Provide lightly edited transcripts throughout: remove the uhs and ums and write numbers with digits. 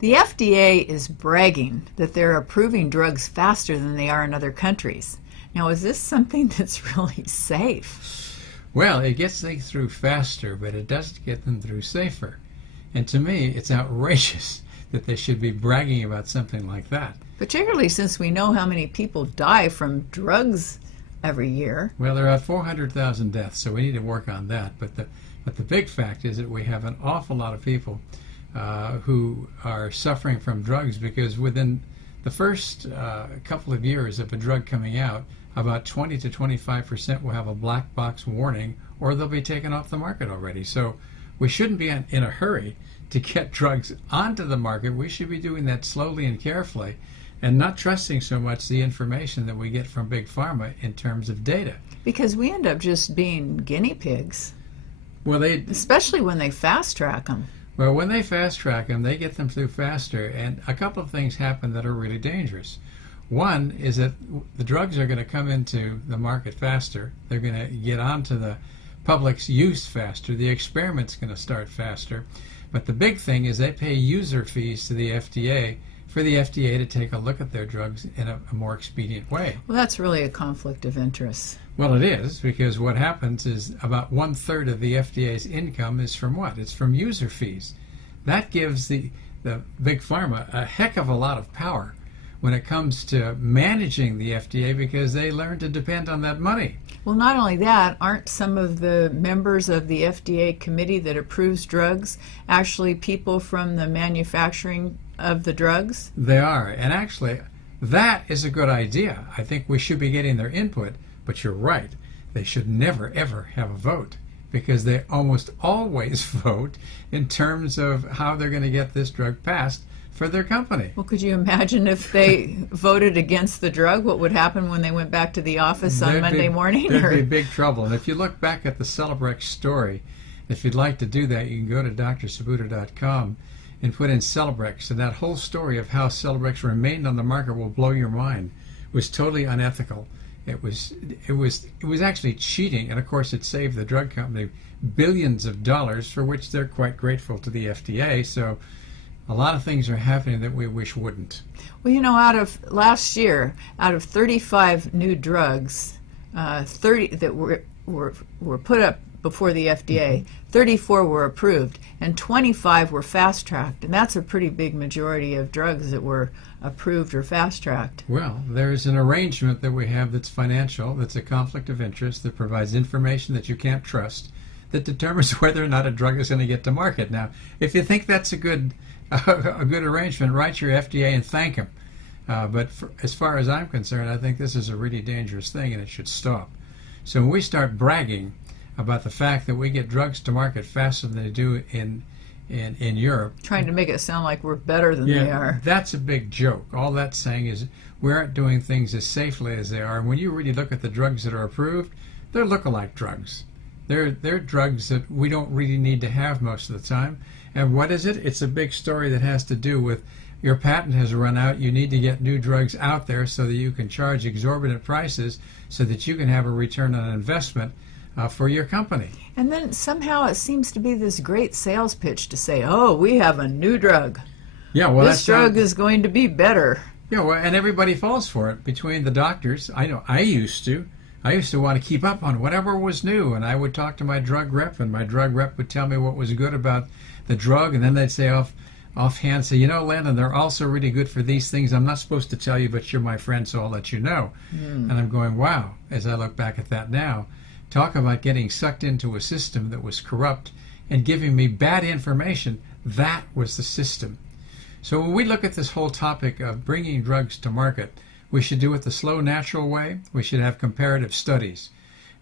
The FDA is bragging that they're approving drugs faster than they are in other countries. Now, is this something that's really safe? Well, it gets things through faster, but it doesn't get them through safer. And to me, it's outrageous that they should be bragging about something like that. Particularly since we know how many people die from drugs every year. Well, there are 400,000 deaths, so we need to work on that. But the big fact is that we have an awful lot of people who are suffering from drugs, because within the first couple of years of a drug coming out, about 20 to 25% will have a black box warning, or they'll be taken off the market already. So we shouldn't be in a hurry to get drugs onto the market. We should be doing that slowly and carefully, and not trusting so much the information that we get from Big Pharma in terms of data. Because we end up just being guinea pigs. Well, especially when they fast track them. Well, when they fast track them, they get them through faster, and a couple of things happen that are really dangerous. One is that the drugs are going to come into the market faster. They're going to get onto the public's use faster. The experiment's going to start faster. But the big thing is they pay user fees to the FDA for the FDA to take a look at their drugs in a more expedient way. Well, that's really a conflict of interest. Well, it is, because what happens is about 1/3 of the FDA's income is from what? It's from user fees. That gives the Big Pharma a heck of a lot of power when it comes to managing the FDA, because they learn to depend on that money. Well, not only that, aren't some of the members of the FDA committee that approves drugs actually people from the manufacturing of the drugs? They are, and actually that is a good idea. I think we should be getting their input, but you're right. They should never ever have a vote, because they almost always vote in terms of how they're going to get this drug passed for their company. Well, could you imagine if they voted against the drug, what would happen when they went back to the office on Monday morning? There'd be big trouble. And if you look back at the Celebrex story, if you'd like to do that, you can go to drsaputo.com and put in Celebrex, and that whole story of how Celebrex remained on the market will blow your mind. It was totally unethical. It was actually cheating, and of course it saved the drug company billions of dollars, for which they're quite grateful to the FDA. So a lot of things are happening that we wish wouldn't. Well, you know, last year, out of 35 new drugs, 30 that were put up before the FDA, 34 were approved, and 25 were fast-tracked, and that's a pretty big majority of drugs that were approved or fast-tracked. Well, there's an arrangement that we have that's financial, that's a conflict of interest, that provides information that you can't trust, that determines whether or not a drug is going to get to market. Now, if you think that's a good arrangement, write your FDA and thank them. But as far as I'm concerned, I think this is a really dangerous thing, and it should stop. So when we start bragging about the fact that we get drugs to market faster than they do in Europe, trying to make it sound like we're better than they are, that's a big joke. All that's saying is we aren't doing things as safely as they are. And when you really look at the drugs that are approved, they're look-alike drugs. They're drugs that we don't really need to have most of the time. And what is it? It's a big story that has to do with your patent has run out. You need to get new drugs out there so that you can charge exorbitant prices so that you can have a return on investment for your company. And then somehow it seems to be this great sales pitch to say, oh, we have a new drug. Yeah, well, this drug is going to be better. Yeah, well, and everybody falls for it. Between the doctors, I know I used to want to keep up on whatever was new, and I would talk to my drug rep, and my drug rep would tell me what was good about the drug, and then they'd say offhand, say, you know, Len, they're also really good for these things. I'm not supposed to tell you, but you're my friend, so I'll let you know. And I'm going, wow, as I look back at that now, talk about getting sucked into a system that was corrupt and giving me bad information. That was the system. So when we look at this whole topic of bringing drugs to market, we should do it the slow, natural way. We should have comparative studies.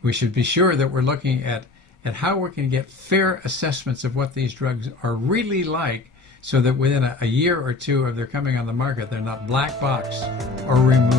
We should be sure that we're looking at how we can get fair assessments of what these drugs are really like, so that within a year or two of their coming on the market, they're not black boxed or removed.